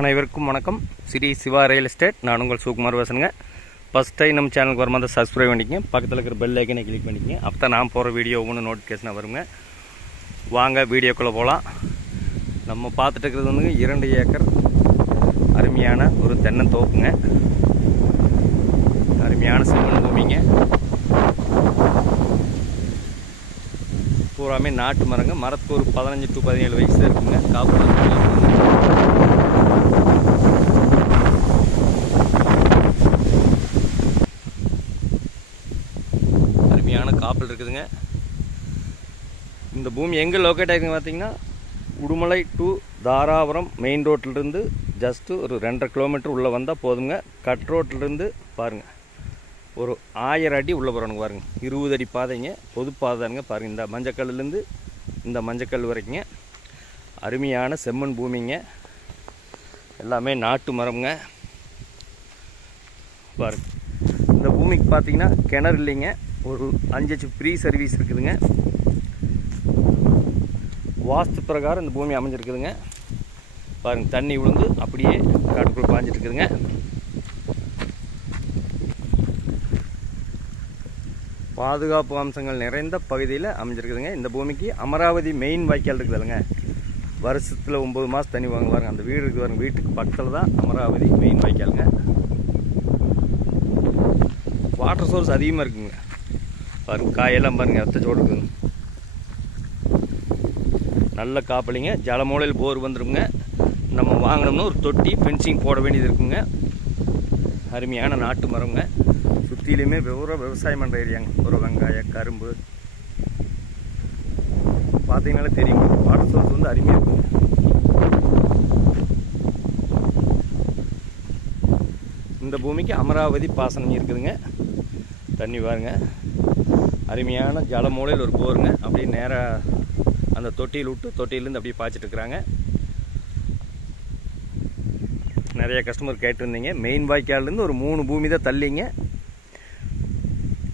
அனைவருக்கும் வணக்கம். Sri Siva real estate. நான் உங்கள் சுகுமார் பேசுங்க ஃபஸ்ட் டைம் நம்ம சேனலுக்கு வரும்போது சப்ஸ்கிரைப் பண்ணிக்கங்க. பக்கத்தில் இருக்கிற பெல் ஐக்கனை கிளிக் பண்ணிக்கங்க. அப்போ தான் நான் போகிற வீடியோ ஒவ்வொன்று நோட்டிஃபிகேஷனாக வருங்க. வாங்க வீடியோக்குள்ளே போகலாம் நம்ம பார்த்துட்டு இருக்கிறது வந்து இரண்டு ஏக்கர் அருமையான ஒரு தென்னை தோப்புங்க. அருமையான செம்மண் பூமிங்க. பூராமே நாட்டு மரங்க. மரத்துக்கு ஒரு பதினஞ்சு டு பதினேழு வயசு இருக்குங்க. காப்பு அருமையான காப்பல் இந்த பூமி எங்கே லொக்கேட் ஆகிருக்குங்க பார்த்தீங்கன்னா உடுமலை டு தாராபுரம் மெயின் ரோட்டிலிருந்து ஜஸ்ட்டு ஒரு ரெண்டரை கிலோமீட்டர் உள்ளே வந்தால் போதுங்க. கட் ரோட்டிலிருந்து பாருங்கள் ஒரு ஆயிரம் அடி உள்ளே போகிறவனுங்க பாருங்கள் இருபது அடி பாதைங்க பொது பாதைங்க பாருங்கள் இந்த மஞ்சக்கல்லுலேருந்து இந்த மஞ்சக்கல் வரைக்குங்க. அருமையான செம்மண் பூமிங்க. எல்லாமே நாட்டு மரம்ங்க. பாருங்க. இந்த பூமிக்கு பார்த்தீங்கன்னா கிணறு இல்லைங்க. ஒரு அஞ்சு ஹெச் ஃப்ரீ சர்வீஸ் இருக்குதுங்க. வாஸ்து பிரகாரம் இந்த பூமி அமைஞ்சிருக்குதுங்க. பாருங்க தண்ணி விழுந்து அப்படியே காட்டுக்குள்ளே பாஞ்சிட்டு இருக்குதுங்க பாதுகாப்பு அம்சங்கள் நிறைந்த பகுதியில் அமைஞ்சிருக்குதுங்க. இந்த பூமிக்கு அமராவதி மெயின் வாய்க்கால் இருக்குதுல்லைங்க வருஷத்தில் ஒம்பது மாதம் தண்ணி வாங்க பாருங்க. அந்த வீடு இருக்குது பாருங்க. வீட்டுக்கு பக்கத்தில் தான் அமராவதி மெயின் வாய்க்காலுங்க. வாட்டர் சோர்ஸ் அதிகமாக இருக்குங்க. பாருங்க காயெல்லாம் பாருங்க அத்தை சோடுக்குங்க நல்ல காப்பலிங்க ஜலமூலையில் போர் வந்துருங்க. நம்ம வாங்கினோம்னா ஒரு தொட்டி ஃபென்சிங் போட வேண்டியது இருக்குங்க. அருமையான நாட்டு மரங்க. சுற்றிலையுமே வெறும் விவசாயம் பண்ணுற ஏரியாங்க. ஒரு வெங்காயம் கரும்பு. பார்த்தீங்கனாலே தெரியும் வாட்டர் சோர்ஸ் வந்து அருமையாக இருக்குங்க. இந்த பூமிக்கு அமராவதி பாசனம் இருக்குதுங்க. தண்ணி பாருங்க. அருமையான ஜலமூலையில் ஒரு போருங்க. அப்படியே நேராக அந்த தொட்டியில் விட்டு தொட்டியிலேருந்து அப்படியே பாய்ச்சிட்டு இருக்கிறாங்க. நிறைய கஸ்டமர் கேட்டிருந்தீங்க. மெயின் வாய்க்கால்லேருந்து ஒரு மூணு பூமி தான் தள்ளிங்க.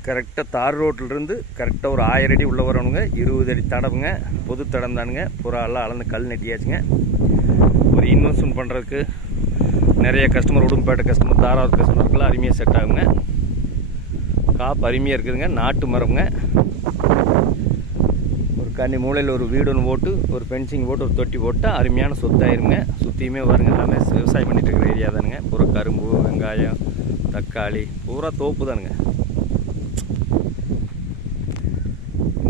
கரெக்டாக தார் ரோட்டிலிருந்து கரெக்டாக ஒரு ஆயிரம் அடி உள்ளே வரணுங்க. இருபது அடி தடவுங்க. பொது தடம் தானுங்க புறா எல்லாம் அளந்து கல் நெட்டியாச்சுங்க. ஒரு இன்வெஸ்ட்மெண்ட் பண்ணுறதுக்கு நிறைய கஸ்டமர் உடும்பேட்டை கஸ்டமர் தாராவது கஸ்டமருக்குலாம் அருமையாக செட் ஆகுங்க. காப்பு அருமையாக இருக்குதுங்க. நாட்டு மரம்ங்க. ஒரு கன்னி மூலையில் ஒரு வீடு ஒன்று போட்டு ஒரு ஃபென்சிங் போட்டு ஒரு தொட்டி போட்டால் அருமையான சொத்தாயிருங்க. சுற்றியுமே வருங்க எல்லாமே விவசாயம் பண்ணிட்டு இருக்கிற ஏரியா தானுங்க. பூரா கரும்பு வெங்காயம் தக்காளி பூரா தோப்பு தானுங்க.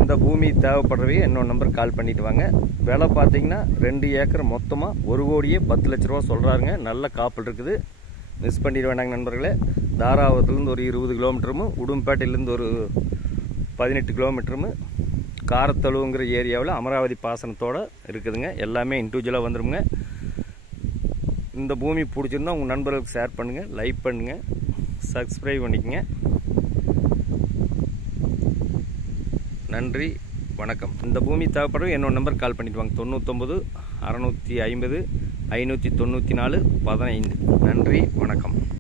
இந்த பூமி தேவைப்படுறவையே என்னோட நம்பர் கால் பண்ணிட்டு வாங்க. விலை பார்த்தீங்கன்னா ரெண்டு ஏக்கர் மொத்தமாக ஒரு கோடியே பத்து லட்ச ரூபா சொல்கிறாருங்க நல்ல காப்பல் இருக்குது. மிஸ் பண்ணிட வேண்டாங்க நண்பர்களே. தாராபுரத்துலேருந்து ஒரு இருபது கிலோமீட்டரும் உடும்பேட்டையிலேருந்து ஒரு பதினெட்டு கிலோமீட்டரும் காரத்தழுவுங்கிற ஏரியாவில் அமராவதி பாசனத்தோடு இருக்குதுங்க. எல்லாமே இண்டிவிஜுவலாக வந்துடுங்க இந்த பூமி பிடிச்சிருந்தா உங்கள் நண்பர்களுக்கு ஷேர் பண்ணுங்கள் லைக் பண்ணுங்கள் சப்ஸ்கிரைப் பண்ணிக்கங்க. நன்றி வணக்கம். இந்த பூமி தேவைப்படும் என்னோட நம்பர் கால் பண்ணிவிட்டு வாங்க. தொண்ணூற்றொம்பது அறநூற்றி ஐம்பது ஐநூற்றி தொண்ணூற்றி நாலு பதினைந்து. நன்றி வணக்கம்.